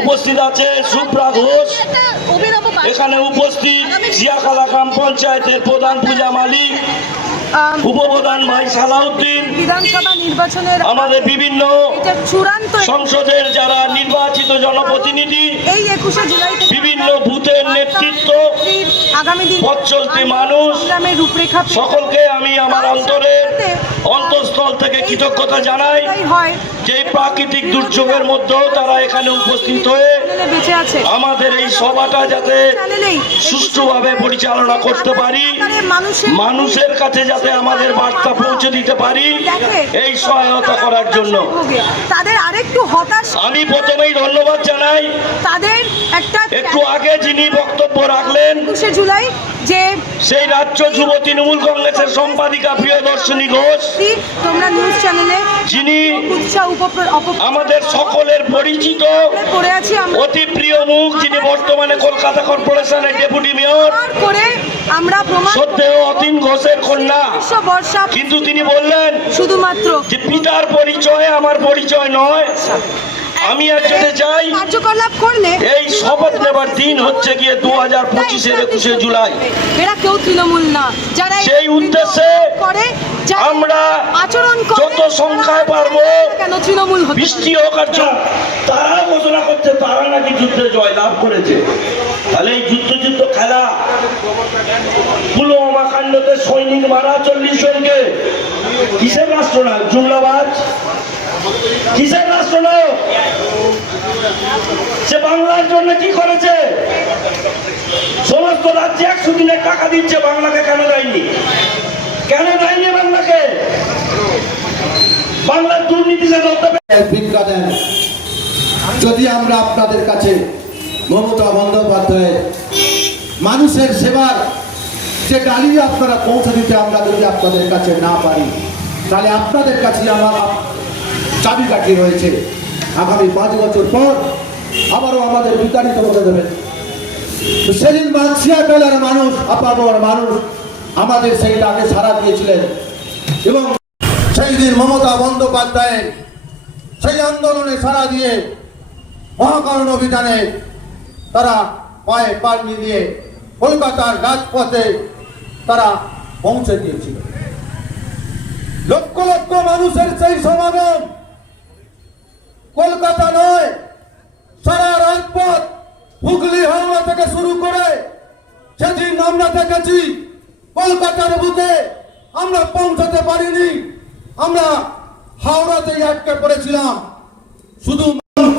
উপস্থিত আছে সুপ্রা ঘোষ। এখানে উপস্থিত জিয়াখালা গ্রাম পঞ্চায়েতের প্রধান পূজা মালিক উপপ্রধান ভাই সালাউদ্দিন। বিধানসভা নির্বাচনের আমাদের বিভিন্ন চূড়ান্ত সংসদের যারা নির্বাচিত জনপ্রতিনিধি এই একুশে জুলাই বিভিন্ন বুথের নেতৃত্ব আগামী দিন পথ চলতি মানুষ রূপরেখা সকলকে আমি আমার অন্তরের অন্তঃস্থল থেকে কৃতজ্ঞতা জানাই। হয়। যে প্রাকৃতিক দুর্যোগের মধ্যেও তারা এখানে উপস্থিত হয়ে আমাদের এই সভাটা যাতে সুষ্ঠুভাবে পরিচালনা করতে পারি মানুষের কাছে যাতে আমাদের বার্তা পৌঁছে দিতে পারি এই সহায়তা করার জন্য। তাদের আরেকটু হতাশ আমি প্রথমেই ধন্যবাদ জানাই। তাদের একটা একটু আগে যিনি বক্তব্য রাখলেন জুলাই যে সেই রাজ্য যুব তৃণমূল কংগ্রেসের সম্পাদিকা প্রিয়দর্শিনী ঘোষ তোমরা নিউজ চ্যানেলে যিনি উৎসাহ আমাদের সকলের পরিচিত অতি প্রিয় মুখ যিনি বর্তমানে কলকাতা কর্পোরেশনের ডেপুটি মেয়র। করে আমরা প্রমাণ সত্ত্বেও অতীন ঘোষের কন্যা। কিন্তু তিনি বললেন শুধুমাত্র। যে পিতার পরিচয় আমার পরিচয় নয়। আমি একজনে চাই কার্যকলাপ করলে এই শপথ নেবার দিন হচ্ছে গিয়ে দু হাজার পঁচিশের একুশে জুলাই। এরা কেউ তৃণমূল না। যারা সেই উদ্দেশ্যে করে আমরা আচরণ যত সংখ্যায় পারব কেন তৃণমূল বৃষ্টি হোক আর তারা ঘোষণা করছে তারা নাকি যুদ্ধে জয় লাভ করেছে? তাহলে এই যুদ্ধ যুদ্ধ খেলা পুলওয়ামা কাণ্ডতে সৈনিক মারা চল্লিশ জনকে। কিসের রাষ্ট্র না জুমলাবাজ? কিসের রাষ্ট্রনায়ক সে বাংলার জন্য কি করেছে? সমস্ত রাজ্যে একশো দিনের টাকা দিচ্ছে, বাংলাকে কেন দেয়নি? কেন দেয়নি বাংলাকে? বাংলার দুর্নীতি যে ভিক্ষা দেন। যদি আমরা আপনাদের কাছে মমতা বন্দ্যোপাধ্যায়ের মানুষের সেবার যে ডালি আপনারা পৌঁছে দিতে আমরা যদি আপনাদের কাছে না পারি, তাহলে আপনাদের কাছে আমার চাবিকাঠি রয়েছে। আগামী পাঁচ বছর পর আবারও আমাদের বিতাড়িত হতে দেবেন তো সেদিন সিয়াটলের মানুষ আপাবর মানুষ আমাদের সেই ডাকে সাড়া দিয়েছিলেন। এবং সেই দিন মমতা বন্দ্যোপাধ্যায়ের সেই আন্দোলনে সাড়া দিয়ে মহাকারণ অভিযানে তারা পায়ে পার মিলিয়ে কলকাতার রাজপথে তারা পৌঁছে দিয়েছিল। লক্ষ লক্ষ মানুষের সেই সমাগম কলকাতা নয়, সারা রাজপথ হুগলি, হাওড়া থেকে শুরু করে সেদিন আমরা দেখেছি, কলকাতার বুকে আমরা পৌঁছাতে পারিনি। আমরা হাওড়াতেই আটকে পড়েছিলাম। শুধু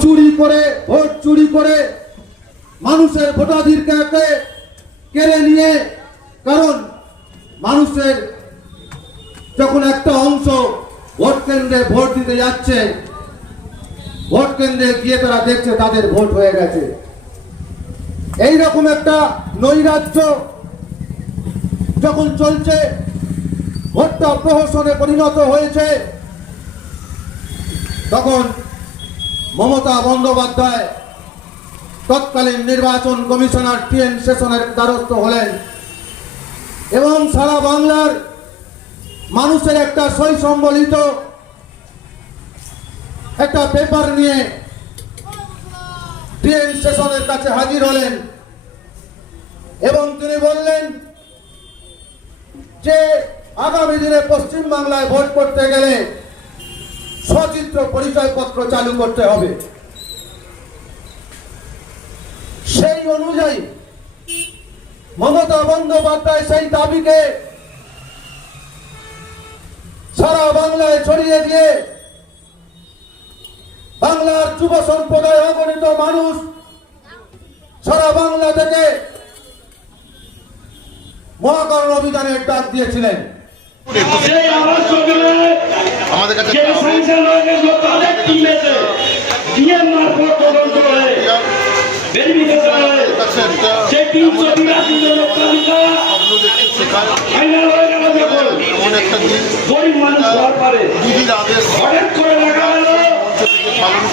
চুরি করে, ভোট চুরি করে মানুষের ভোটাধিকারকে কেড়ে নিয়ে, কারণ মানুষের যখন একটা অংশ ভোট কেন্দ্রে ভোট দিতে যাচ্ছে ভোট কেন্দ্রে গিয়ে তারা দেখছে তাদের ভোট হয়ে গেছে। এই রকম একটা নৈরাজ্য যখন চলছে, ভোটটা প্রহসনে পরিণত হয়েছে, তখন মমতা বন্দ্যোপাধ্যায় তৎকালীন নির্বাচন কমিশনার টি এন সেশনের দ্বারস্থ হলেন এবং সারা বাংলার মানুষের একটা সই সম্বলিত একটা পেপার নিয়ে টি এন সেশনের কাছে হাজির হলেন। এবং তিনি বললেন যে, আগামী দিনে পশ্চিম বাংলায় ভোট করতে গেলে সচিত্র পরিচয়পত্র চালু করতে হবে। সেই অনুযায়ী মমতা বন্দ্যোপাধ্যায় সেই দাবিকে সারা বাংলায় ছড়িয়ে দিয়ে বাংলার যুব সম্প্রদায় অগণিত মানুষ সারা বাংলা থেকে মহাকরণ অভিযানের ডাক দিয়েছিলেন। আমাদের কাছে দিন। গরিব মানুষ ঘর পারে। দিদির আদেশ।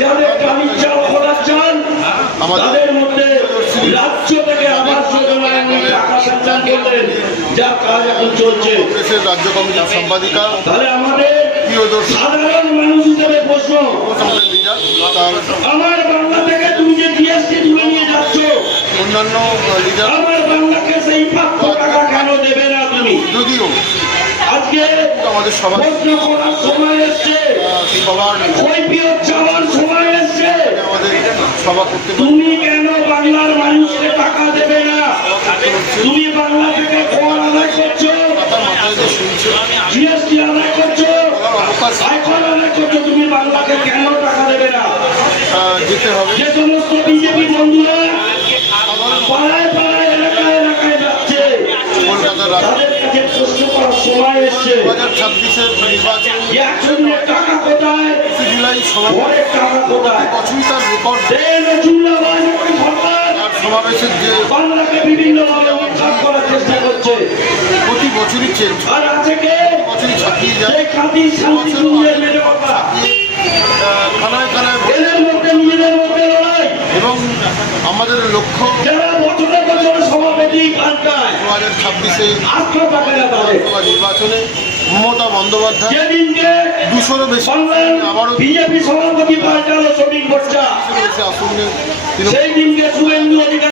যাদের চাল চান তাদের মধ্যে রাজ্য থেকে সঞ্চার করলেন যা কাজ এখন চলছে। রাজ্য কমিটির সম্পাদিকা তাহলে আমাদের সাধারণ মানুষ হিসেবে প্রশ্ন আমার বাংলা থেকে তুমি যে জিএসটি তুলে নিয়ে যাচ্ছ অন্যান্য আমার বাংলাকে সেই প্রাপ্য টাকা কেন দেবে না তুমি? যদিও আমাদের সবার করতে তুমি কেন বাংলার মানুষকে টাকা দেবে না? তুমি বাংলা থেকে কর আদায় করছ? জিএসটি আদায় করছ? আয়কর আদায় করছ? তুমি বাংলাকে কেন টাকা দেবে না? যে সমস্ত বিজেপি বন্ধুরা পাড়ায় পাড়ায় এলাকায় এলাকায় যাচ্ছে। তাদের সময় এসছে দু হাজার ছাব্বিশের নির্বাচন একজনের টাকা কোথায়? জুলাই ঘরের টাকা কোথায়? তার রেকর্ড। সমাবেশের যে বাংলাকে বিভিন্নভাবে উৎখাত করার চেষ্টা করছে। প্রতি বছরই চেঞ্জ আর আছে কে? বছরই ছাপিয়ে যায়। সেই খাঁটি শান্তিপূর্ণের মেরে কথা। খানায় খানায় এদের মধ্যে নিজেদের মধ্যে লড়াই। এবং আমাদের লক্ষ্য দু হাজার ছাব্বিশে নির্বাচনে মমতা বন্দ্যোপাধ্যায় যেদিনকে দুশোরও বেশি বাংলার আবারও বিজেপি সভাপতি আসুন